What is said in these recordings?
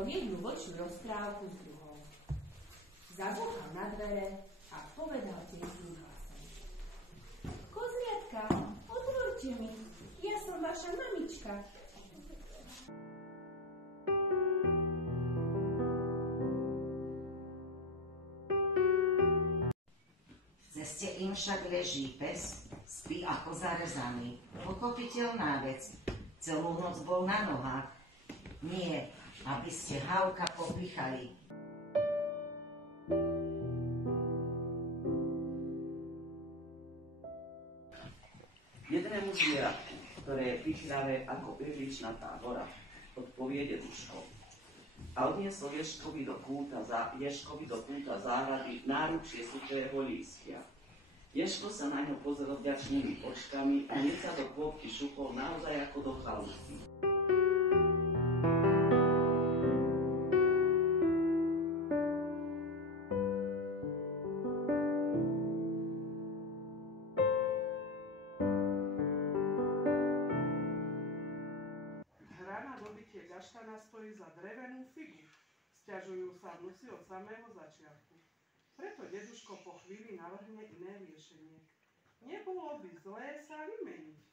viedol jednu vlčiu rozprávku s druhou. Zabúchal na dvere a povedal tiesným hlasom. Kozliatka, otvorte mi, ja som vaša mamička. V ceste im však leží pes, spí ako zarezaný. Pochopiteľná vec, celú noc bol na nohách. Nie, aby ste Havka popichali. Jednému zvieratku, ktoré je pichľavé ako perličnatá hora, odpovie deduško. A odniesol Ježkovi do kúta záhrady náručie suchého lístia. Ježko sa na ňo pozrel vďačnými očkami a hneď sa do kôpky šupol naozaj ako do chalúpky. Hra na dobitie gaštana stojí za drevenú figu. Sťažujú sa vnuci od samého začiatku. Preto deduško po chvíli navrhne iné riešenie. Nebolo by zlé sa vymeniť.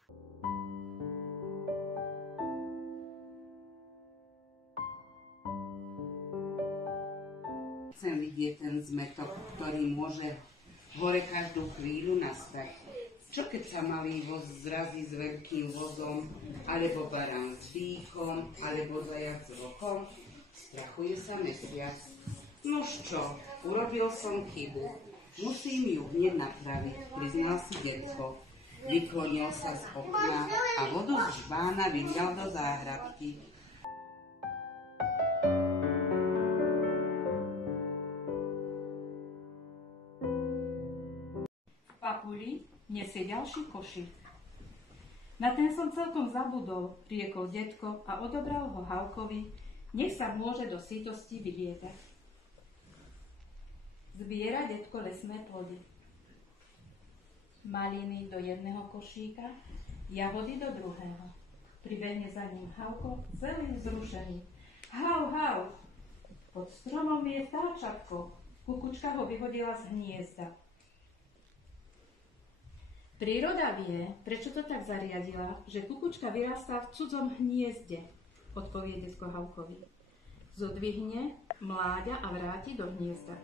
Chcem vidieť ten zmetok, ktorý môže hore každú chvíľu nastať. Čo keď sa malý voz zrazí s veľkým vozom, alebo barán s býkom, alebo zajac s vlkom? Strachuje sa mesiac. Nož čo, urobil som chybu. Musím ju hneď napraviť, priznal si detko. Vyklonil sa z okna a vodu z žbána vylial do záhradky. V papuli nesie ďalší košík. Na ten som celkom zabudol, riekol detko a odobral ho Havkovi, nech sa môže do sítosti vylietať. Zbiera detko lesné plody. Maliny do jedného košíka, jahody do druhého. Pribehne za ním Havko, celý vzrušený. Hav, hav! Pod stromom je vtáčatko. Kukučka ho vyhodila z hniezda. Príroda vie, prečo to tak zariadila, že kukučka vyrastá v cudzom hniezde, odpovie detko Havkovi. Zodvihne mláďa a vráti do hniezda.